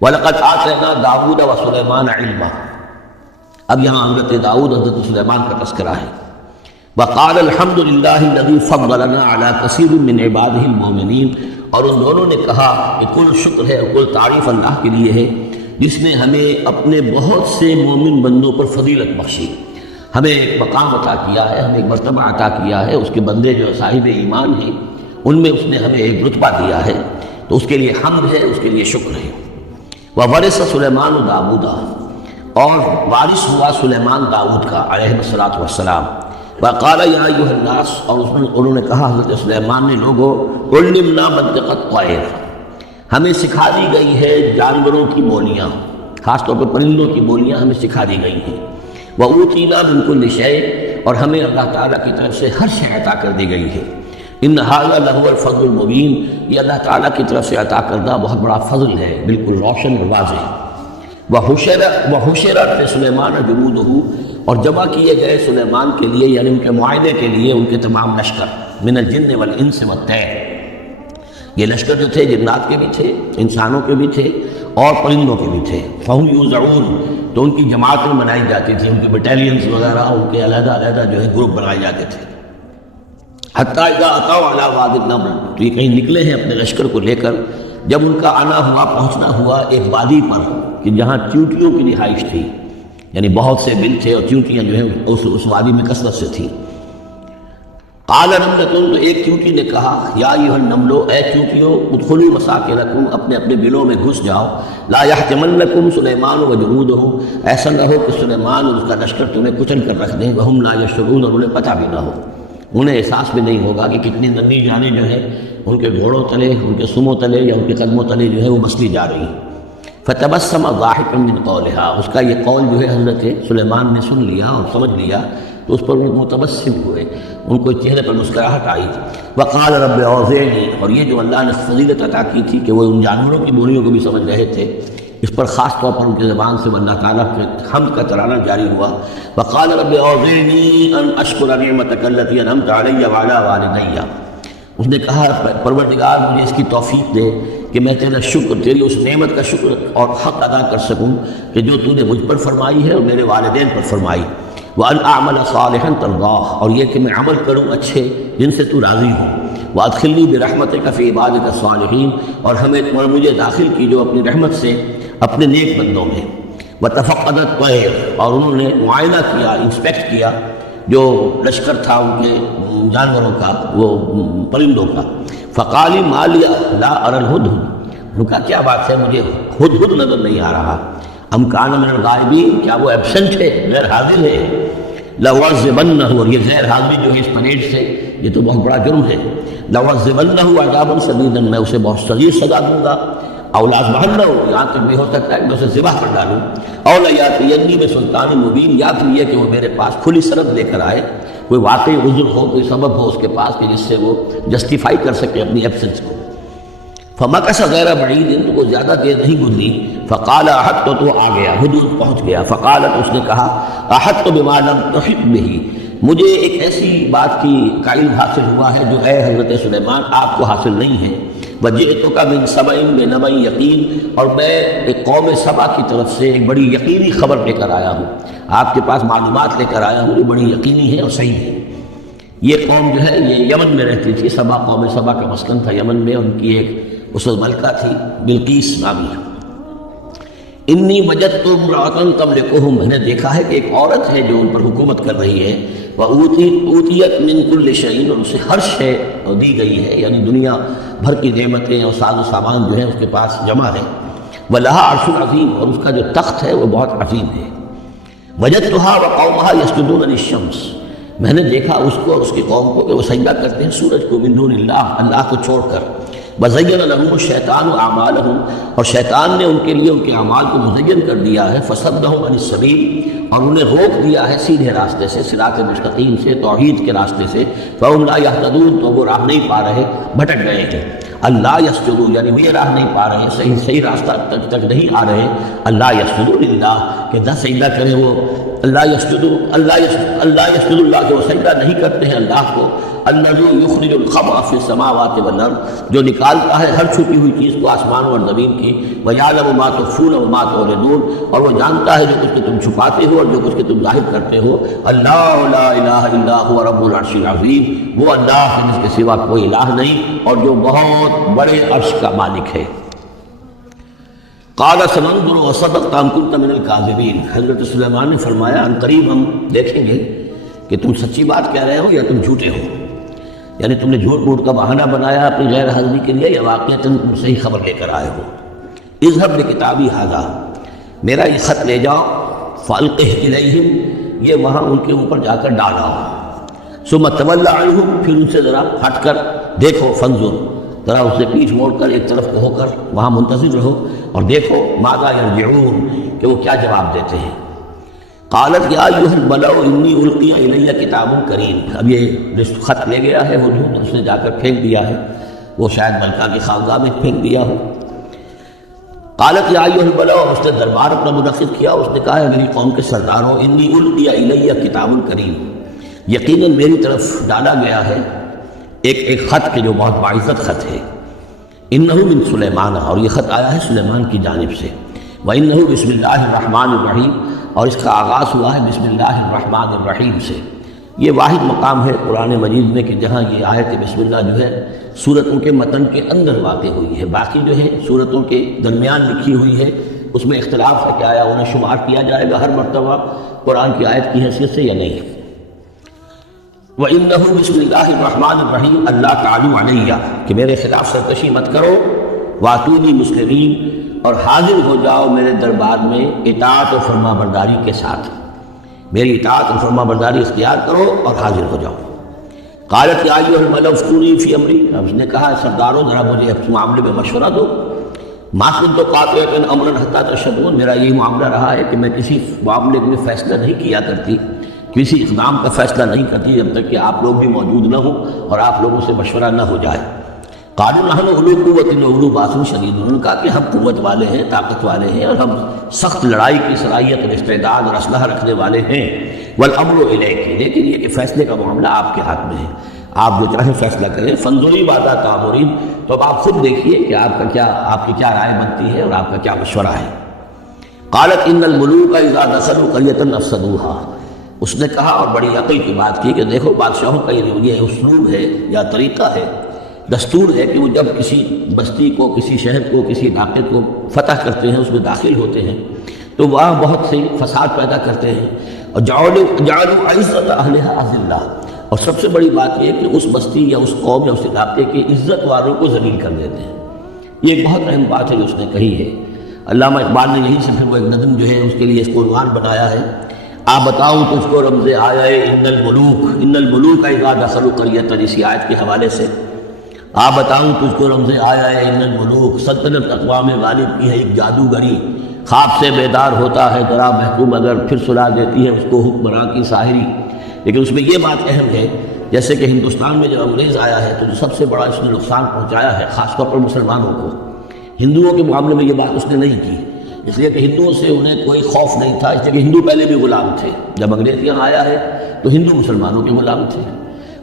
وَلَقَدْ آتَيْنَا دَاوُودَ وَسُلَيْمَانَ عِلْمًا۔ اب یہاں حضرت داؤد حضرت سلیمان کا تذکرہ ہے۔ وَقَالَ الْحَمْدُ لِلَّهِ الَّذِي فَضَّلَنَا عَلَى كَثِيرٍ مِّنْ عِبَادِهِ الْمُؤْمِنِينَ، اور ان دونوں نے کہا کہ کل شکر ہے اور کل تعریف اللہ کے لیے ہے جس نے ہمیں اپنے بہت سے مومن بندوں پر فضیلت بخشی، ہمیں ایک مقام عطا کیا ہے، ہمیں ایک مرتبہ عطا کیا ہے، اس کے بندے جو صاحب ایمان ہیں ان میں اس نے ہمیں ایک رتبہ دیا ہے، تو اس کے لیے حمد ہے، اس کے لیے شکر ہے۔ وَوَرِثَ سُلَيْمَانُ دَاوُودَ، اور وارث ہوا سلیمان داؤد کا علیہ الصلاۃ والسلام۔ وَقَالَ يَا أَيُّهَا النَّاسُ، اور انہوں نے کہا حضرت سلیمان نے، لوگوں عُلِّمْنَا مَنطِقَ الطَّيْرِ، ہمیں سکھا دی گئی ہے جانوروں کی بولیاں، خاص طور پر پرندوں کی بولیاں ہمیں سکھا دی گئی ہیں۔ وَأُوتِينَا مِن كُلِّ شَيْءٍ، اور ہمیں اللہ تعالیٰ کی طرف سے ہر شے عطا کر دی گئی ہے۔ ان هذا لهو الفضل المبین، یہ اللہ تعالیٰ کی طرف سے عطا کردہ بہت بڑا فضل ہے، بالکل روشن اور واضح۔ وَحُشِرَتْ لِسُلَيْمَانَ جُنُودُهُ، اور جمع کیے گئے سلیمان کے لیے، یعنی ان کے معاہدے کے لیے، ان کے تمام لشکر، من الجن والانس والطیر، یہ لشکر جو تھے جنات کے بھی تھے، انسانوں کے بھی تھے اور پرندوں کے بھی تھے۔ فَهُمْ يُوزَعُونَ، تو ان کی جماعتیں بنائی جاتی تھیں، ان کے بٹالینز وغیرہ، ان کے علیحدہ علیحدہ جو ہے گروپ بنائے جاتے تھے۔ حتیٰ اذا اتوا علی وادی النمل، تو یہ کہیں نکلے ہیں اپنے لشکر کو لے کر، جب ان کا آنا ہوا، پہنچنا ہوا ایک وادی پر کہ جہاں چیونٹیوں کی رہائش تھی، یعنی بہت سے بل تھے اور چیونٹیاں جو ہیں اس وادی میں کثرت سے تھیں۔ قال نملۃ، تو ایک چیونٹی نے کہا، یا ایھا النمل، اے چیونٹیوں، ادخلوا مساکنکم، اپنے اپنے بلوں میں گھس جاؤ، لا یحطمنکم سلیمان وجنودہ، ایسا نہ ہو کہ سلیمان اور اس کا لشکر تمہیں کچل کر رکھ دیں، وہم لا یشعرون، اور انہیں پتہ بھی نہ ہو، انہیں احساس بھی نہیں ہوگا کہ کتنی ننھی جانیں جو ہے ان کے گھوڑوں تلے، ان کے سموں تلے یا ان کے قدموں تلے جو ہے وہ مسلی جا رہی ہیں۔ فتبسم ضاحکا من قولها، اس کا یہ قول جو ہے حضرت سلیمان نے سن لیا اور سمجھ لیا، تو اس پر وہ متبسم ہوئے، ان کو چہرے پر مسکراہٹ آئی۔ وقال رب اوزعنی، اور یہ جو اللہ نے فضیلت عطا کی تھی کہ وہ ان جانوروں کی بولیوں کو بھی سمجھ رہے تھے، اس پر خاص طور پر ان کی زبان سے اللہ تعالیٰ کے حمد کا ترانہ جاری ہوا۔ وقال رب اوزعنی ان اشکر نعمتک التی انعمت علی وعلی والدی، اس نے کہا پروردگار مجھے اس کی توفیق دے کہ میں تیرا شکر، تیری اس نعمت کا شکر اور حق ادا کر سکوں کہ جو تو نے مجھ پر فرمائی ہے اور میرے والدین پر فرمائی۔ وَأَنْ أَعْمَلَ صَالِحًا تَرْضَاهُ، اور یہ کہ میں عمل کروں اچھے جن سے تو راضی ہوں۔ وَأَدْخِلْنِي بِرَحْمَتِكَ فِي عِبَادِكَ الصَّالِحِينَ، اور مجھے داخل کیجو اپنی رحمت سے اپنے نیک بندوں میں۔ وَتَفَقَّدَ الطَّيْرَ، اور انہوں نے معائنہ کیا، انسپیکٹ کیا جو لشکر تھا ان کے جانوروں کا، وہ پرندوں کا۔ فقال ما لی لا اری الہدہد، انہوں نے کہا کیا بات ہے، مجھے ہدہد نظر نہیں آ رہا۔ ام کان من الغائبین، کیا وہ ایبسنٹ ہے، غیر حاضر ہے۔ لأعذبنہ، اور یہ غیر حاضری جو ہے اس پریڈ سے، یہ تو بہت بڑا جرم ہے۔ لأعذبنہ عذابا شدیدا، میں اسے بہت شدید سزا دوں گا۔ او لأذبحنہ، یہاں تک بھی ہو سکتا ہے کہ میں اسے ذبح کر ڈالوں۔ او لیأتینی بسلطان مبین، یا پھر یہ کہ وہ میرے پاس کھلی سند لے کر آئے، کوئی واقعی عذر ہو، کوئی سبب ہو اس کے پاس کہ جس سے وہ جسٹیفائی کر سکے اپنی ایبسنس کو۔ فمکث غیر بعید، تو وہ زیادہ دیر نہیں گزری۔ فقال احطت، تو آ گیا، حدود پہنچ گیا۔ فقالت، اس نے کہا، احطت بما لم تحط به، مجھے ایک ایسی بات کی کا علم حاصل ہوا ہے جو اے حضرت سلیمان آپ کو حاصل نہیں ہے۔ وجئتک من سبأ بنبأ یقین، اور میں ایک قوم سبا کی طرف سے ایک بڑی یقینی خبر لے کر آیا ہوں، آپ کے پاس معلومات لے کر آیا ہوں جو بڑی یقینی ہے اور صحیح ہے۔ یہ قوم جو ہے یہ یمن میں رہتی تھی، سبا، قوم سبا کا مسکن تھا یمن میں، ان کی ایک اس وقت ملکہ تھی بلقیس نامی۔ انی وجدت امرأۃ تملکہم، میں نے دیکھا ہے کہ ایک عورت ہے جو ان پر حکومت کر رہی ہے۔ وأوتیت من کل شیء، اور اسے ہر شے دی گئی ہے، یعنی دنیا بھر کی نعمتیں اور ساز و سامان جو ہے اس کے پاس جمع ہے۔ ولہا عرش عظیم، اور اس کا جو تخت ہے وہ بہت عظیم ہے۔ وجدتھا وقومھا یسجدون للشمس، میں نے دیکھا اس کو اور اس کی قوم کو کہ وہ سجدہ کرتے ہیں سورج کو، من دون اللہ، اللہ کو چھوڑ کر۔ وزین لهم الشیطان اعمالهم، اور شیطان نے ان کے لیے ان کے اعمال کو مزین کر دیا ہے۔ فصدهم عن السبیل، اور انہیں روک دیا ہے سیدھے راستے سے، صراط مستقیم سے، توحید کے راستے سے۔ فهم لا يهتدون، تو وہ راہ نہیں پا رہے، بھٹک گئے ہیں۔ اللہ یسجدوا، یعنی وہ یہ راہ نہیں پا رہے، صحیح راستہ تک نہیں آ رہے۔ اللہ یسجدوا للہ، کہ نہ سجدہ کرے وہ اللہ یسجد اللہ کے وہ سجدہ نہیں کرتے ہیں اللہ کو، الذی یخرج الخبء فی السماوات والارض، جو نکالتا ہے ہر چھپی ہوئی چیز کو آسمانوں اور زمین کی، ویعلم ما تخفون وما تعلنون، اور وہ جانتا ہے جو کچھ کہ تم چھپاتے ہو اور جو کچھ کہ تم ظاہر کرتے ہو۔ اللہ لا الہ الا هو رب العرش العظیم، وہ اللہ ہے جس کے سوا کوئی الہ نہیں اور جو بہت بڑے عرش کا مالک ہے۔ قال سننظر وصدقت ام كنت من الكاذبین، حضرت سلیمان نے فرمایا ان قریب ہم دیکھیں گے کہ تم سچی بات کہہ رہے ہو یا تم جھوٹے ہو، یعنی تم نے جھوٹ موٹ کا بہانہ بنایا اپنی غیر حاضری کے لیے یا واقعتاً تم صحیح خبر لے کر آئے ہو۔ اذهب بکتابی ھذا، میرا یہ خط لے جاؤ، فالقہ الیہم، یہ وہاں ان کے اوپر جا کر ڈالا ہو، ثم تول عنہم، پھر ان سے ذرا ہٹ کر دیکھو، فانظر، ذرا اسے پیٹھ موڑ کر ایک طرف کو ہو کر وہاں منتظر رہو اور دیکھو ماذا یرجعون، کہ وہ کیا جواب دیتے ہیں۔ قالت یا ایھا الملأ انی القی الی کتاب کریم، اب یہ خط لے گیا ہے حضور، اس نے جا کر پھینک دیا ہے، وہ شاید ملکہ کی خانقاہ میں پھینک دیا ہو۔ قالت یا ایھا الملأ، اس نے دربار اپنا منعقد کیا، اس نے کہا ہے میری قوم کے سرداروں، انی القی الی کتاب کریم، یقیناً میری طرف ڈالا گیا ہے ایک خط کے جو بہت باعزت خط ہے، انہ من سلیمان، اور یہ خط آیا ہے سلیمان کی جانب سے، وانہ بسم اللہ الرحمن الرحیم، اور اس کا آغاز ہوا ہے بسم اللہ الرحمن الرحیم سے۔ یہ واحد مقام ہے قرآن مجید میں کہ جہاں یہ آیت بسم اللہ جو ہے سورتوں کے متن کے اندر واقع ہوئی ہے، باقی جو ہے سورتوں کے درمیان لکھی ہوئی ہے، اس میں اختلاف ہے کہ آیا انہیں شمار کیا جائے گا ہر مرتبہ قرآن کی آیت کی حیثیت سے یا نہیں۔ وَإِنَّهُ بِسْمِ اللَّهِ الرَّحْمَٰنِ الرَّحِيمِ، اللہ تعالیٰ علیہ، کہ میرے خلاف سرکشی مت کرو، وَأْتُونِي مُسْلِمِينَ، اور حاضر ہو جاؤ میرے دربار میں اطاعت و فرما برداری کے ساتھ، میری اطاعت اور فرما برداری اختیار کرو اور حاضر ہو جاؤ۔ قالت یا ایھا الملأ افتونی فی امری، اب اس نے کہا سرداروں ذرا مجھے اس معاملے میں مشورہ دو، ما كنت قاطعة امرا حتى تشهدون، میرا یہی معاملہ رہا ہے کہ میں کسی معاملے میں فیصلہ نہیں کیا کرتی، کسی اقدام کا فیصلہ نہیں کرتی جب تک کہ آپ لوگ بھی موجود نہ ہوں اور آپ لوگوں سے مشورہ نہ ہو جائے۔ قالوا نحن اولو قوة واولو باس شدید، انہوں نے کہا کہ ہم قوت والے ہیں، طاقت والے ہیں، اور ہم سخت لڑائی کی صلاحیت اور استعداد اور اسلحہ رکھنے والے ہیں، والامر الیک، لیکن یہ کہ فیصلے کا معاملہ آپ کے ہاتھ میں ہے، آپ جو چاہیں فیصلہ کریں، فانظری ماذا تأمرین، تو اب آپ خود دیکھیے کہ آپ کی کیا رائے بنتی ہے اور آپ کا کیا مشورہ ہے۔ قالت ان الملوک اذا دخلوا قرية افسدوها، اس نے کہا اور بڑی عقل کی بات کی کہ دیکھو بادشاہوں کا یہ اسلوب ہے یا طریقہ ہے، دستور ہے کہ وہ جب کسی بستی کو، کسی شہر کو، کسی علاقے کو فتح کرتے ہیں، اس میں داخل ہوتے ہیں تو وہاں بہت سے فساد پیدا کرتے ہیں، اور جعلوا عزت اہلھا اذلہ، اور سب سے بڑی بات یہ کہ اس بستی یا اس قوم یا اس علاقے کے عزت والوں کو ذلیل کر دیتے ہیں۔ یہ ایک بہت اہم بات ہے جو اس نے کہی ہے۔ علامہ اقبال نے یہی سے پھر وہ ایک نظم جو ہے اس کے لیے اس کو عنوان بنایا ہے، آ بتاؤں تجھ کو رمز آیا ان الملوک اذا دخلوا قریۃ، اسی آیت کے حوالے سے آ بتاؤں تجھ کو رمز آیا ہے ان الملوک، سلطنت اقوام غالب کی ہے ایک جادوگری، خواب سے بیدار ہوتا ہے ذرا محکوم اگر، پھر سلا دیتی ہے اس کو حکمراں کی ساحری۔ لیکن اس میں یہ بات اہم ہے، جیسے کہ ہندوستان میں جب انگریز آیا ہے تو جو سب سے بڑا اس نے نقصان پہنچایا ہے خاص طور پر مسلمانوں کو، ہندوؤں کے معاملے میں یہ بات اس نے نہیں کی، اس لیے کہ ہندوؤں سے انہیں کوئی خوف نہیں تھا، اس لیے کہ ہندو پہلے بھی غلام تھے، جب انگریز یہاں آیا ہے تو ہندو مسلمانوں کے غلام تھے،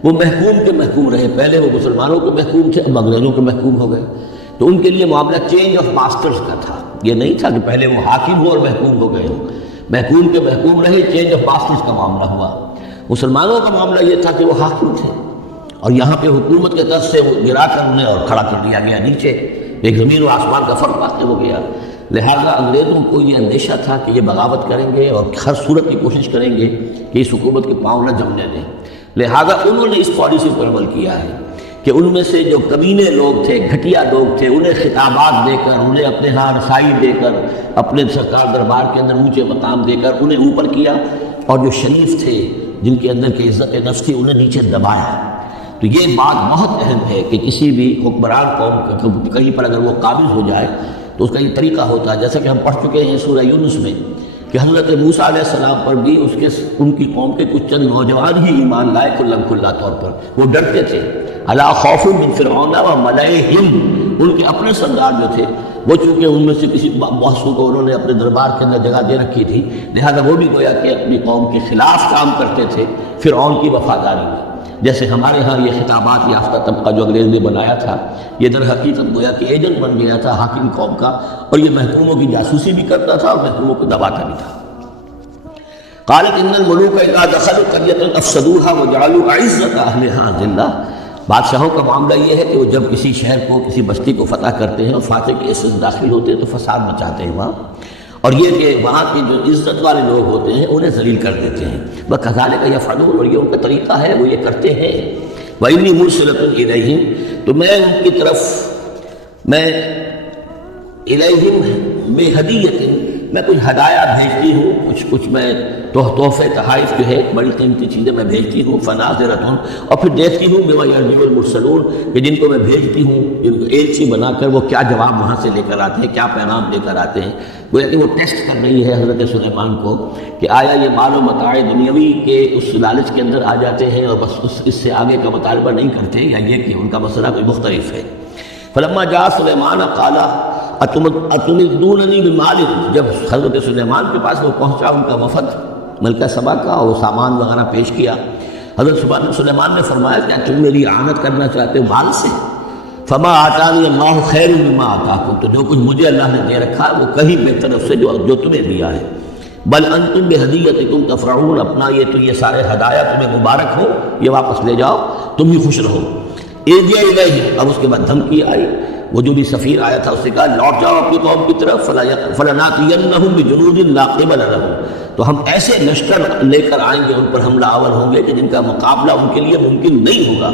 وہ محکوم کے محکوم رہے، پہلے وہ مسلمانوں کے محکوم تھے، اب انگریزوں کے محکوم ہو گئے، تو ان کے لیے معاملہ چینج آف ماسٹرز کا تھا، یہ نہیں تھا کہ پہلے وہ حاکم ہو اور محکوم ہو گئے ہوں، محکوم کے محکوم رہے، چینج آف ماسٹرز کا معاملہ ہوا۔ مسلمانوں کا معاملہ یہ تھا کہ وہ حاکم تھے اور یہاں پہ حکومت کے طرف سے وہ گرا کر انہیں اور کھڑا کر دیا گیا نیچے، ایک زمین و آسمان کا فرق واقع ہو گیا، لہٰذا انگریزوں کو یہ اندیشہ تھا کہ یہ بغاوت کریں گے اور ہر صورت کی کوشش کریں گے کہ اس حکومت کے پاؤں نہ جمنے دیں، لہٰذا انہوں نے اس پالیسی پر عمل کیا ہے کہ ان میں سے جو کمینے لوگ تھے، گھٹیا لوگ تھے، انہیں خطابات دے کر، انہیں اپنے ہاں رسائی دے کر، اپنے سرکار دربار کے اندر اونچے مقام دے کر انہیں اوپر کیا، اور جو شریف تھے جن کے اندر کی عزت نفس تھی انہیں نیچے دبایا۔ تو یہ بات بہت اہم ہے کہ کسی بھی حکمران قوم کہیں پر اگر وہ قابض ہو جائے تو اس کا یہ طریقہ ہوتا ہے، جیسا کہ ہم پڑھ چکے ہیں سورہ یونس میں کہ حضرت موسیٰ علیہ السلام پر بھی ان کی قوم کے کچھ چند نوجوان ہی ایمان لائے کھلا طور پر، وہ ڈرتے تھے، الا خوف من فرعون و ملئہم، ان کے اپنے سردار جو تھے وہ چونکہ ان میں سے کسی بہسو کو انہوں نے اپنے دربار کے اندر جگہ دے رکھی تھی، لہذا وہ بھی گویا کہ اپنی قوم کے خلاف کام کرتے تھے فرعون کی وفاداری میں۔ جیسے ہمارے ہاں یہ خطابات یافتہ طبقہ جو انگریز نے بنایا تھا، یہ در حقیقت گویا کہ ایجنٹ بن گیا تھا حاکم قوم کا، اور یہ محکوموں کی جاسوسی بھی کرتا تھا اور محکوموں کو دباتا بھی تھا۔ قالت ان الملوک اذا دخلوا قرية افسدوها وجعلوا اعزة اهلها ذلہ، بادشاہوں کا معاملہ یہ ہے کہ وہ جب کسی شہر کو کسی بستی کو فتح کرتے ہیں اور فاتح کے حصے سے داخل ہوتے ہیں تو فساد مچاتے ہیں وہاں، اور یہ کہ وہاں کے جو عزت والے لوگ ہوتے ہیں انہیں ذلیل کر دیتے ہیں۔ وَكَذَلِكَ يَفْعَلُونَ، اور یہ ان کا طریقہ ہے، وہ یہ کرتے ہیں۔ وَإِنِّي مُرْسِلَةٌ إِلَيْهِمْ، تو میں ان کی طرف إِلَيْهِمْ بِهَدِيَّةٍ، میں کچھ ہدایہ بھیجتی ہوں، کچھ میں تحفے تحائف جو ہے بڑی قیمتی چیزیں میں بھیجتی ہوں۔ فَنَاظِرَةٌ، اور پھر دیکھتی ہوں بِمَا يَرْجِعُ الْمُرْسَلُونَ، کہ جن کو میں بھیجتی ہوں جن کو ایلچی بنا کر وہ کیا جواب وہاں سے لے کر آتے ہیں، کیا پیغام لے کر آتے ہیں۔ گویا کہ وہ ٹیسٹ کر رہی ہے حضرت سلیمان کو کہ آیا یہ مال و متاع دنیاوی کے اس لالچ کے اندر آ جاتے ہیں اور بس اس سے آگے کا مطالبہ نہیں کرتے، یا یہ کہ ان کا مسئلہ کوئی مختلف ہے۔ فلما جاء سلیمان قال اتمدوننی بمال، جب حضرت سلیمان کے پاس وہ پہنچا ان کا وفد ملکہ سبا کا، اور وہ سامان وغیرہ پیش کیا، حضرت سلیمان نے فرمایا کہ تم میری اعانت کرنا چاہتے ہو مال سے؟ فما آتانی اللہ خیر مما آتاکم، تو جو کچھ مجھے اللہ نے دے رکھا ہے وہ کہیں بہتر اس سے جو تمہیں دیا ہے۔ بل انتم بہدیتکم تفرحون، اپنا یہ سارے ہدایہ تمہیں مبارک ہو، یہ واپس لے جاؤ، تم ہی خوش رہو۔ ارجع الیہم، اب اس کے بعد دھمکی آئی، وہ جو بھی سفیر آیا تھا اس سے کہا لوٹ جاؤ اپنی قوم کی طرف، فلناتینہم بجنود لا قبل لہم، تو ہم ایسے لشکر لے کر آئیں گے، ان پر حملہ آور ہوں گے کہ جن کا مقابلہ ان کے لیے ممکن نہیں ہوگا۔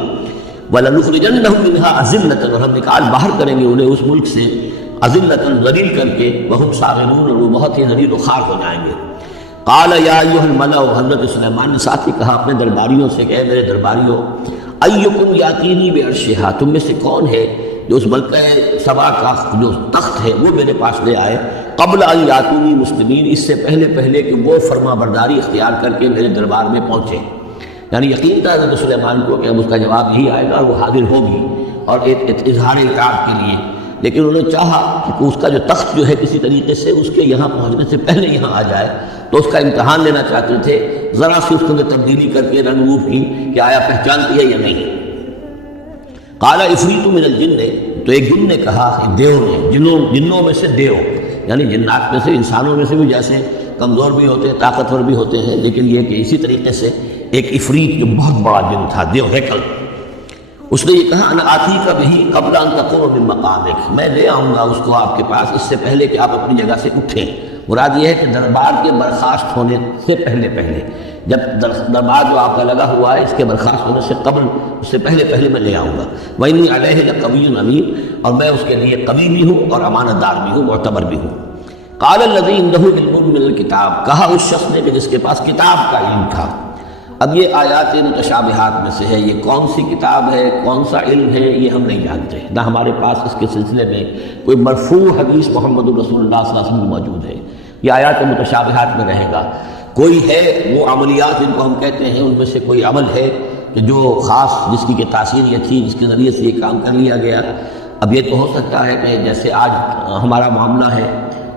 وَلَنُخْرِجَنَّهُم مِّنْهَا أَذِلَّةً، اور ہم نکال باہر کریں گے انہیں اس ملک سے أَذِلَّةً، ذلیل کر کے، وَهُمْ صَاغِرُونَ، اور وہ بہت ہی ذلیل و خوار ہو جائیں گے۔ قَالَ يَا أَيُّهَا الْمَلَأُ، حضرت سلیمان نے ساتھ ہی کہا اپنے درباریوں سے کہ اے میرے درباریوں، أَيُّكُمْ يَأْتِينِي بِعَرْشِهَا، تم میں سے کون ہے جو اس ملکہ سبا کا جو تخت ہے وہ میرے پاس لے آئے، قبل ان یاتونی مسلمین، اس سے پہلے کہ وہ فرما برداری اختیار کر کے میرے دربار میں پہنچے۔ یعنی یقین تھا حضرت سلیمان کو کہ اب اس کا جواب یہی آئے گا اور وہ حاضر ہوگی اور ایک اظہار اطاعت کے لیے، لیکن انہوں نے چاہا کہ اس کا جو تخت جو ہے کسی طریقے سے اس کے یہاں پہنچنے سے پہلے یہاں آ جائے، تو اس کا امتحان لینا چاہتے تھے، ذرا سی اس کے اندر تبدیلی کر کے رنگ روپ کی کہ آیا پہچانتی ہے یا نہیں۔ قال عفریت من الجن، تو ایک جن نے کہا، دیو نے، جنوں میں سے دیو، یعنی جنات میں سے، انسانوں میں سے بھی جیسے کمزور بھی ہوتے ہیں طاقتور بھی ہوتے ہیں، لیکن یہ کہ اسی طریقے سے ایک عفریت جو بہت بڑا جن تھا، دیو ہیکل، اس نے یہ کہا انا آتی کا بھی قبل ان تقوم من مقامک، میں لے آؤں گا اس کو آپ کے پاس اس سے پہلے کہ آپ اپنی جگہ سے اٹھیں۔ مراد یہ ہے کہ دربار کے برخاست ہونے سے پہلے جب دربار جو آپ کا لگا ہوا ہے اس کے برخاست ہونے سے قبل، اس سے پہلے میں لے آؤں گا۔ وَإِنِّي عَلَيْهِ لَقَوِيٌّ أَمِينٌ، اور میں اس کے لیے قوی بھی ہوں اور امانت دار بھی ہوں، معتبر بھی ہوں۔ قَالَ الَّذِي عِندَهُ عِلْمٌ مِّنَ الْكِتَابِ، کہا اس شخص نے کہ جس کے پاس کتاب کا علم تھا۔ اب یہ آیات متشابہات میں سے ہے، یہ کون سی کتاب ہے، کون سا علم ہے، یہ ہم نہیں جانتے، نہ ہمارے پاس اس کے سلسلے میں کوئی مرفوع حدیث محمد رسول اللہ صلی اللہ علیہ وسلم موجود ہے، یہ آیات متشابہات میں رہے گا۔ کوئی ہے وہ عملیات جن کو ہم کہتے ہیں، ان میں سے کوئی عمل ہے کہ جو خاص جس کی کہ تاثیر یہ تھی، جس کے ذریعے سے یہ کام کر لیا گیا۔ اب یہ تو ہو سکتا ہے کہ جیسے آج ہمارا معاملہ ہے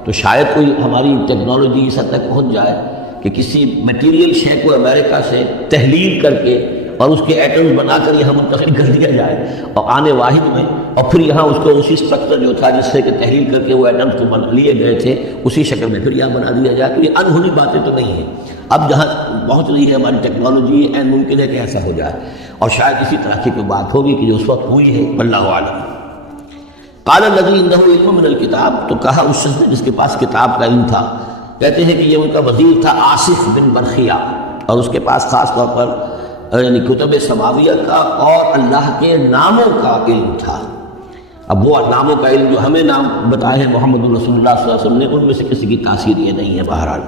تو شاید کوئی ہماری ٹیکنالوجی اس حد تک پہنچ جائے کہ کسی میٹیریل شے کو امریکہ سے تحلیل کر کے اور اس کے ایٹمز بنا کر یہاں منتقل کر دیا جائے اور آنے واحد میں، اور پھر یہاں اس کو اسی اسٹرکچر جو تھا جس سے کہ تحلیل کر کے وہ ایٹمز کو لیے گئے تھے اسی شکل میں پھر یہاں بنا دیا جائے، تو یہ انہونی باتیں تو نہیں ہیں۔ اب جہاں پہنچ رہی ہے ہماری ٹیکنالوجی، این ممکن ہے کہ ایسا ہو جائے، اور شاید اسی طرح کی کوئی بات ہوگی کہ جو اس وقت ہوئی ہے، واللہ اعلم۔ قال الذی عنده علم من الکتاب، تو کہا اس شخص نے جس کے پاس کتاب کا علم تھا، کہتے ہیں کہ یہ ان کا وزیر تھا آصف بن برخیہ، اور اس کے پاس خاص طور پر یعنی کتب سماویہ کا اور اللہ کے ناموں کا علم تھا۔ اب وہ ناموں کا علم جو ہمیں نام بتائے ہیں محمد رسول اللہ صلی اللہ علیہ وسلم نے، ان میں سے کسی کی تاثیر یہ نہیں ہے بہرحال،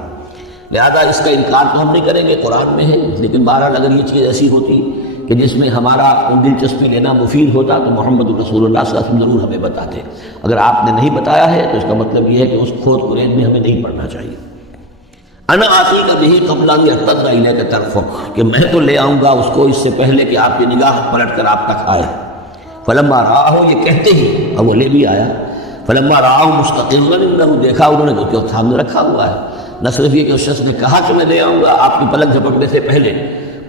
لہذا اس کا انکار تو ہم نہیں کریں گے، قرآن میں ہے، لیکن بہرحال اگر یہ چیز ایسی ہوتی کہ جس میں ہمارا دلچسپی لینا مفید ہوتا تو محمد رسول اللہ صلی اللہ علیہ وسلم ضرور ہمیں بتاتے۔ اگر آپ نے نہیں بتایا ہے تو اس کا مطلب یہ ہے کہ اس کھود کریز میں ہمیں نہیں پڑھنا چاہیے۔ انا آتی کا بھی قبل ان یرتد الیک طرفک، کہ میں تو لے آؤں گا اس کو اس سے پہلے کہ آپ کی نگاہ پلٹ کر آپ تک آئے۔ فلما رآہ، یہ کہتے ہی اب وہ لے بھی آیا، فلما رآہ مستقلا عنده، دیکھا انہوں نے کہ سامنے رکھا ہوا ہے۔ نہ صرف یہ کہ اس شخص نے کہا کہ میں لے آؤں گا آپ کی پلک جھپکنے سے پہلے،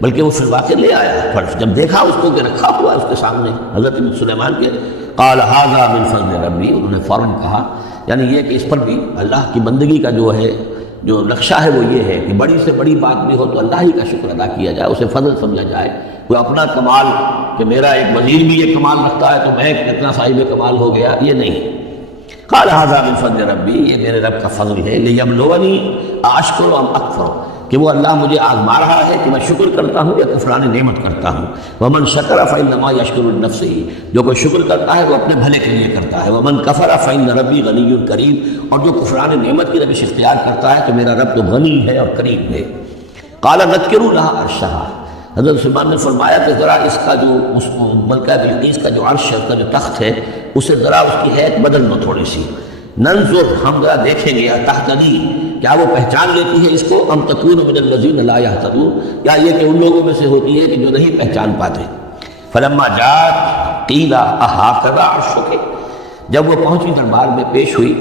بلکہ وہ پھر واقع لے آیا۔ پر جب دیکھا اس کو کہ رکھا ہوا ہے اس کے سامنے حضرت سلیمان کے، قال ھذا من فضل ربی، انہوں نے فوراً کہا، یعنی یہ کہ اس پر بھی اللہ کی بندگی کا جو ہے جو نقشہ ہے وہ یہ ہے کہ بڑی سے بڑی بات بھی ہو تو اللہ ہی کا شکر ادا کیا جائے، اسے فضل سمجھا جائے۔ کوئی اپنا کمال کہ میرا ایک وزیر بھی یہ کمال رکھتا ہے تو میں کتنا صاحب کمال ہو گیا، یہ نہیں۔ قال ھذا من فضل ربی، یہ میرے رب کا فضل ہے، لیبلونی اشکر ام اکفر، کہ وہ اللہ مجھے آزما رہا ہے کہ میں شکر کرتا ہوں یا کفران نعمت کرتا ہوں۔ ومن شکر فانما یشکر لنفسہ، جو کوئی شکر کرتا ہے وہ اپنے بھلے کے لیے کرتا ہے۔ ومن کفر فان ربی غنی کریم، اور جو کفران نعمت کی روش اختیار کرتا ہے تو میرا رب تو غنی ہے اور کریم ہے۔ قال نذکروا لها عرشها، حضرت سلیمان نے فرمایا کہ ذرا اس کا جو ملکہ بلقیس کا جو عرش ہے، اس کا جو تخت ہے، اسے ذرا اس کی حیت بدل دو تھوڑی سی۔ ننظر، ہم ذرا دیکھیں گے، تہتدی، کیا وہ پہچان لیتی ہے اس کو، ام تکون من الذین لا یہتدون، یا یہ کہ ان لوگوں میں سے ہوتی ہے کہ جو نہیں پہچان پاتے۔ فلما جاءت قیل اھٰکذا عرشک، جب وہ پہنچی دربار میں پیش ہوئی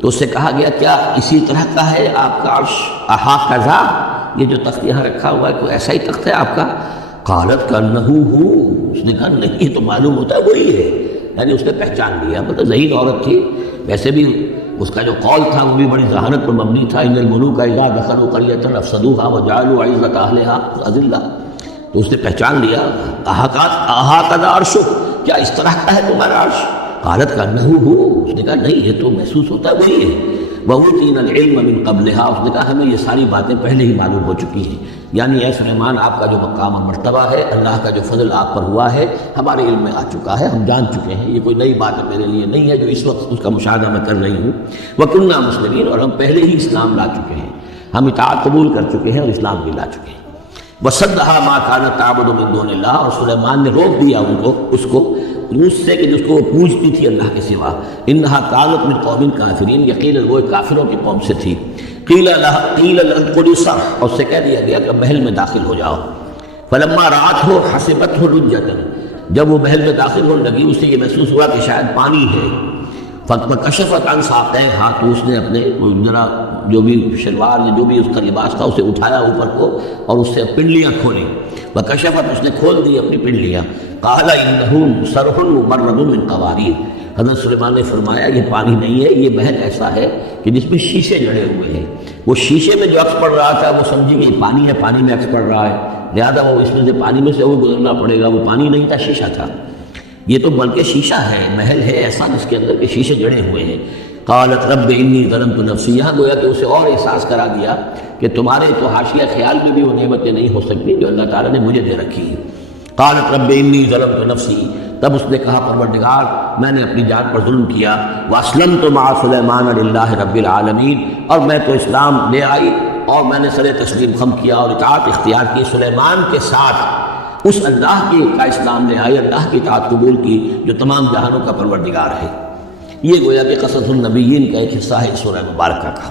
تو اس سے کہا گیا کیا اسی طرح کا ہے آپ کا عرش، اھٰکذا، یہ جو تخت یہاں رکھا ہوا ہے کوئی ایسا ہی تخت ہے آپ کا؟ قالت کانہ ہو، اس نے کہا نہیں، یہ تو معلوم ہوتا ہے وہی ہے، یعنی اس نے پہچان لیا، مطلب ذہین عورت تھی، ویسے بھی اس کا جو قول تھا وہ بھی بڑی ذہانت پر مبنی تھا، ان الملوک اذا دخلوا قریۃ افسدوها وجعلوا عزۃ اہلها اذلہ، تو اس نے پہچان لیا۔ اھٰکذا عرشک، کیا اس طرح کا ہے تمہارا عرش؟ قالت کانہ ہو، اس نے کہا نہیں، یہ تو محسوس ہوتا ہے وہی ہے۔ وَأُوتِينَا الْعِلْمَ مِنْ قَبْلِهَا، اس نے کہا ہمیں یہ ساری باتیں پہلے ہی معلوم ہو چکی ہیں، یعنی اے سلیمان آپ کا جو مقام اور مرتبہ ہے، اللہ کا جو فضل آپ پر ہوا ہے ہمارے علم میں آ چکا ہے، ہم جان چکے ہیں، یہ کوئی نئی بات میرے لیے نہیں ہے جو اس وقت اس کا مشاہدہ میں کر رہی ہوں۔ وَكُنَّا مُسْلِمِينَ، اور ہم پہلے ہی اسلام لا چکے ہیں، ہم اطاعت قبول کر چکے ہیں اور اسلام بھی لا چکے ہیں۔ وَصَدَّهَا مَا كَانَتْ تَعْبُدُ مِن دُونِ اللَّهِ، اور سلیمان نے روک دیا اس کو اس سے کہ جس کو وہ پوجتی تھی اللہ کے سوا۔ انها كانت من قوم کافرین، یقیناً وہ کافروں کی قوم سے تھی۔ قیل لها ادخلوا الصرح، اور اس سے کہہ دیا گیا کہ محل میں داخل ہو جاؤ۔ فلما رأته حسبته لجة، جب وہ محل میں داخل ہونے لگی اسے یہ محسوس ہوا کہ شاید پانی ہے۔ فکشفت عن ساقیہا، تو اس نے اپنے ذرا جو بھی شلوار جو بھی اس کا لباس تھا اسے اٹھایا اوپر کو اور اس سے پنڈلیاں کھولی۔ وکشفت، اس نے کھول دی اپنی پنڈلیاں۔ قال انہ صرح ممرد من قواریر، حضرت سلیمان نے فرمایا یہ پانی نہیں ہے، یہ محل ایسا ہے کہ جس میں شیشے جڑے ہوئے ہیں۔ وہ شیشے میں جو عکس پڑ رہا تھا وہ سمجھی کہ یہ پانی ہے، پانی میں عکس پڑ رہا ہے، لہذا وہ اس میں سے پانی میں سے وہ گزرنا پڑے گا، وہ پانی نہیں تھا، شیشہ تھا۔ یہ تو بلکہ شیشہ ہے، محل ہے ایسا جس کے اندر کے شیشے جڑے ہوئے ہیں۔ قالت رب انی ظلمت نفسی، یہاں گویا کہ اسے اور احساس کرا دیا کہ تمہارے تو حاشیہ خیال میں بھی وہ نعمتیں نہیں ہو سکتی جو اللہ تعالیٰ نے مجھے دے رکھی ہیں۔ قالت رب انی ظلمت نفسی، تب اس نے کہا پروردگار میں نے اپنی جان پر ظلم کیا۔ واسلمت مع سلیمان للہ رب العالمین، اور میں تو اسلام لے آئی اور میں نے سر تسلیم خم کیا اور اطاعت اختیار کی سلیمان کے ساتھ، اس اللہ کی کا اسلام لے آئی، اللہ کی اطاعت قبول کی جو تمام جہانوں کا پروردگار ہے۔ یہ گویا کہ قصص النبیین کا ایک حصہ ہے سورہ مبارکہ کا۔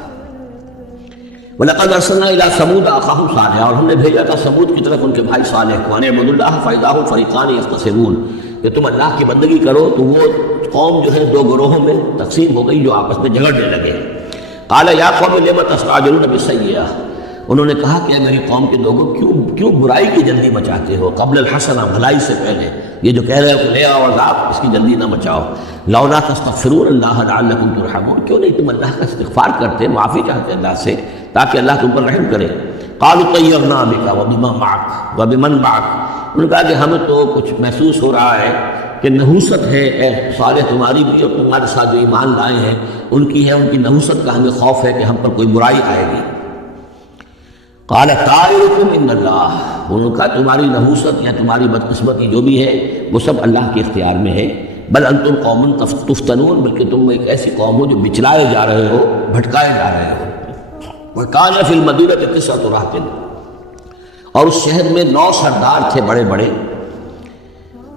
وَلَقَدْ أَرْسَلْنَا إِلَىٰ ثَمُودَ أَخَاهُمْ صَالِحًا، اور ہم نے بھیجا تھا سمود کی طرف ان کے بھائی صالح کو، أَنِ اعْبُدُوا اللَّهَ فَإِذَا هُمْ فَرِيقَانِ يَخْتَصِمُونَ، کہ تم اللہ کی بندگی کرو تو وہ قوم جو ہے دو گروہوں میں تقسیم ہو گئی جو آپس میں جھگڑنے لگے۔ قَالَ يَا قَوْمِ لِمَ تَسْتَعْجِلُونَ بِالسَّيِّئَةِ، انہوں نے کہا کہ میری قوم کے لوگوں کیوں برائی کی جلدی مچاتے ہو، قبل الحسنہ، بھلائی سے پہلے، یہ جو کہہ رہے ہو کہ لے آؤ عذاب، اس کی جلدی نہ مچاؤ۔ لولا تستغفرون اللہ لعلکم ترحمون، کیوں نہیں تم اللہ کا استغفار کرتے، معافی چاہتے اللہ سے تاکہ اللہ تم پر رحم کرے۔ قالوا طیرنا بک وبمن معک وبمن معک، انہوں نے کہا کہ ہمیں تو کچھ محسوس ہو رہا ہے کہ نحوست ہے اے صالح تمہاری بھی، اور تمہارے ساتھ جو ایمان لائے ہیں ان کی ہے، ان کی نحوست کا ہمیں خوف ہے کہ ہم پر کوئی برائی آئے گی۔ قال طائرکم ان اللہ، انہوں نے کہا تمہاری نحوست یا تمہاری بدقسمتی جو بھی ہے وہ سب اللہ کے اختیار میں ہے۔ بل انتم قوم تفتنون، بلکہ تم ایک ایسی قوم ہو جو بچلائے جا رہے ہو، بھٹکائے جا رہے ہو۔ وَكَانَ فِي الْمَدِينَةِ تِسْعَةُ رَهْطٍ، اور اس شہر میں 9 سردار تھے بڑے بڑے،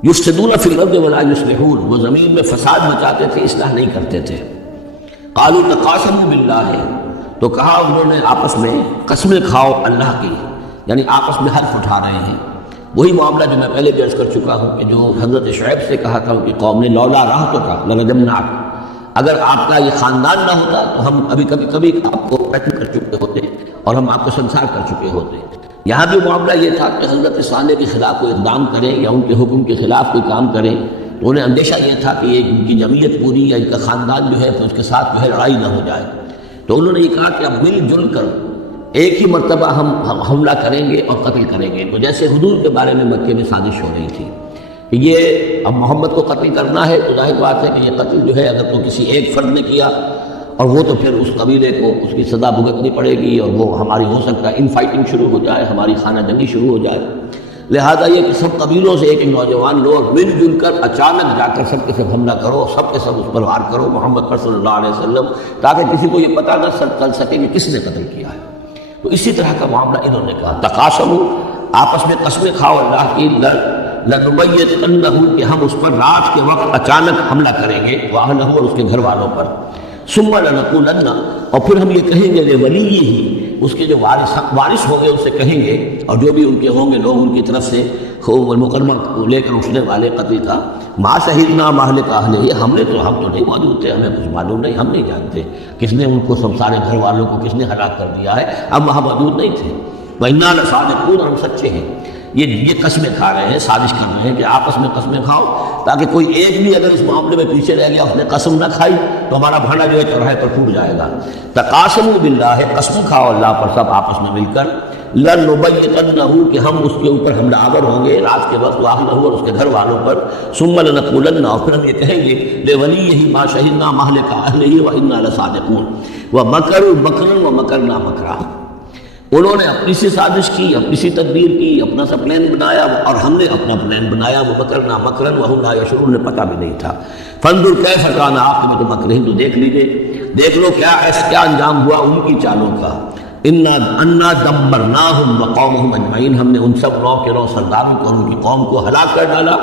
يُفْسِدُونَ فِي الْأَرْضِ وَلَا يُصْلِحُونَ، وہ زمین میں فساد مچاتے تھے، اصلاح نہیں کرتے تھے۔ قَالُوا تَقَاسَمُوا بِاللَّهِ، تو کہا انہوں نے آپس میں قسمیں کھاؤ اللہ کی، یعنی آپس میں حلف اٹھا رہے ہیں۔ وہی معاملہ جو میں پہلے بھی عرض کر چکا ہوں کہ جو حضرت شعیب سے کہا تھا ان کی قوم نے لولا رہطک لرجمناک، اگر آپ کا یہ خاندان نہ ہوتا تو ہم کبھی آپ کو قتل کر چکے ہوتے اور ہم آپ کو سنسار کر چکے ہوتے۔ یہاں بھی معاملہ یہ تھا کہ حضرت صالح کے خلاف کوئی اقدام کریں یا ان کے حکم کے خلاف کوئی کام کریں تو انہیں اندیشہ یہ تھا کہ ان کی جمعیت پوری یا ان کا خاندان جو ہے تو اس کے ساتھ جو ہے لڑائی نہ ہو جائے، تو انہوں نے یہ کہا کہ اب مل جل کر ایک ہی مرتبہ ہم حملہ کریں گے اور قتل کریں گے۔ تو جیسے حضور کے بارے میں مکے میں سازش ہو رہی تھی کہ یہ اب محمد کو قتل کرنا ہے، تو ظاہر بات ہے کہ یہ قتل جو ہے اگر تو کسی ایک فرد نے کیا اور وہ تو پھر اس قبیلے کو اس کی سزا بھگتنی پڑے گی اور وہ ہماری ہو سکتا ہے ان فائٹنگ شروع ہو جائے، ہماری خانہ جنگی شروع ہو جائے۔ لہذا یہ کہ سب قبیلوں سے ایک ایک نوجوان لو اور مل جل کر اچانک جا کر سب کے سب حملہ کرو، سب کے سب اس پر وار کرو محمد پر صلی اللہ علیہ وسلم، تاکہ کسی کو یہ پتہ نہ چل سکے کہ کس نے قتل کیا ہے۔ تو اسی طرح کا معاملہ انہوں نے کہا، تقاسموا، آپس میں قسمیں کھاؤ اللہ کی، لنبیتنہ، کہ ہم اس پر رات کے وقت اچانک حملہ کریں گے، واہلہ، اور اس کے گھر والوں پر، ثم لنقولن، اور پھر ہم یہ کہیں گے لولیہ، اس کے جو وارث ہوں گے ان سے کہیں گے، اور جو بھی ان کے ہوں گے لوگ ان کی طرف سے مقدمہ لے کر اٹھنے والے قتل کا، ما شہدنا مہلک اہلہ، ہم تو نہیں موجود تھے، ہمیں کچھ معلوم نہیں، ہم نہیں جانتے کس نے ان کو سارے گھر والوں کو کس نے ہلاک کر دیا ہے، ہم وہاں موجود نہیں تھے، وَإِنَّا لَصَادِقُونَ، اور ہم سچے ہیں۔ یہ قسمیں کھا رہے ہیں، سازش کر رہے ہیں کہ آپس میں قسمیں کھاؤ تاکہ کوئی ایک بھی اگر اس معاملے میں پیچھے رہ گیا، اس نے قسم نہ کھائی تو ہمارا بھاڑا جو ہے چوراہے پر پھوٹ جائے گا۔ تقاسموا باللہ، قسم کھاؤ اللہ پر سب آپس میں مل کر، لنبیتنہ، کہ ہم اس کے اوپر حملہ آور ہوں گے رات کے وقت، واہلہ، اور اس کے گھر والوں پر، ثم لنقولن، اور پھر ہم یہ کہیں گے لولیہ ما شہدنا مہلک اہلہ وإنا لصادقون، ومکروا مکرا ومکرنا مکرا، انہوں نے اپنی سی سازش کی، اپنی سی تدبیر کی، اپنا سا پلان بنایا، اور ہم نے اپنا پلان بنایا، وہ مکرنا مکرن وہم لا یشعرون، انہیں پتہ بھی نہیں تھا۔ فانظر کیف کان عاقبۃ مکرہم، تو دیکھ لیجیے، دیکھ لو کیا انجام ہوا ان کی چالوں کا۔ انا دمرناہم وقومہم اجمعین، ہم نے ان سب 9 سرداروں کو اور ان کی قوم کو ہلاک کر ڈالا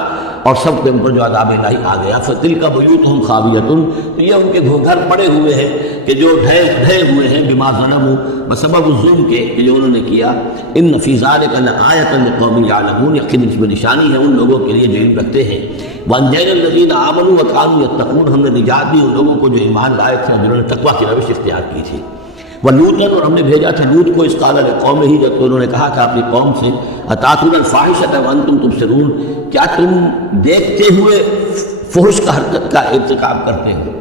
اور سب کے اوپر جو عذاب الہی آ گیا۔ فتلک بیوتہم خاویۃ، تو یہ ان کے گھر پڑے ہوئے ہیں کہ جو ڈھے ہوئے ہیں، بما ظلموا، بسبب الظلم کے کہ جو انہوں نے کیا۔ ان فی ذلک لآیۃ لقوم یعلمون، یقین اس میں نشانی ہے ان لوگوں کے لیے جو علم رکھتے ہیں۔ وانجینا الذین آمنوا وکانوا یتقون، ہم نے نجات دی ان لوگوں کو جو ایمان لائے تھے اور جنہوں نے تقویٰ کی روش اختیار کی تھی۔ ولوطا، اور ہم نے بھیجا تھا لوط کو، اس قال لقومہ، جب انہوں نے کہا تھا اپنی قوم سے، اتاتون الفاحشۃ وانتم تبصرون، کیا تم دیکھتے ہوئے فحش کا حرکت کا ارتکاب کرتے ہو؟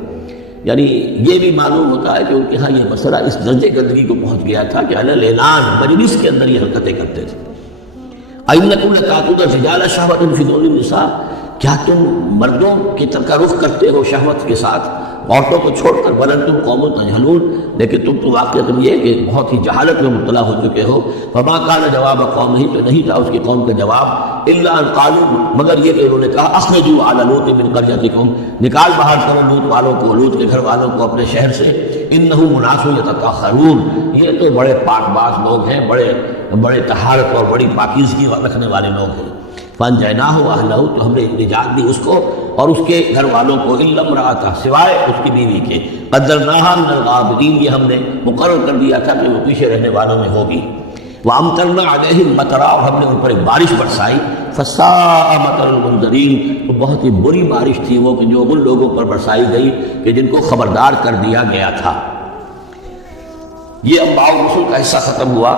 یعنی یہ بھی معلوم ہوتا ہے کہ ان کے ہاں یہ مسئلہ اس درجے گندگی کو پہنچ گیا تھا کہ علی الاعلان، مجلس کے اندر یہ حرکتیں کرتے تھے۔ اَإِنَّكُمْ لَتَأْتُونَ الرِّجَالَ شَهْوَةً فِي دُونِ النِّسَاءِ، کیا تم مردوں کی طرف کا رخ کرتے ہو شہوت کے ساتھ عورتوں کو چھوڑ کر؟ بل انتم قوم تجہلون، لیکن تم تو واقعتاً یہ کہ بہت ہی جہالت میں مبتلا ہو چکے ہو۔ فما کان جواب قومہ، تو نہیں تھا اس کی قوم کا جواب، الا ان قالوا، مگر یہ کہ انہوں نے کہا، اخرجوا آل لوط من قریتکم، نکال باہر کرو لوط والوں کو، لوط کے گھر والوں کو اپنے شہر سے، انہم اناس یتطہرون، یہ تو بڑے پاک باز لوگ ہیں، بڑے طہارت اور بڑی پاکیزگی رکھنے والے لوگ ہیں۔ فانجیناہ واہلہ، تو ہم نے نجات دی اس کو اور اس کے گھر والوں کو، الا امرأتہ، سوائے اس کی بیوی کے، قدرناہا من الغابرین، یہ ہم نے مقرر کر دیا تھا کہ وہ پیچھے رہنے والوں میں ہوگی۔ وامطرنا علیہم مطرا، اور ہم نے ان پر ایک بارش برسائی، فساء مطر المنذرین، تو بہت ہی بری بارش تھی وہ کہ جو ان لوگوں پر برسائی گئی کہ جن کو خبردار کر دیا گیا تھا۔ یہ انباء الرسل کا حصہ ختم ہوا۔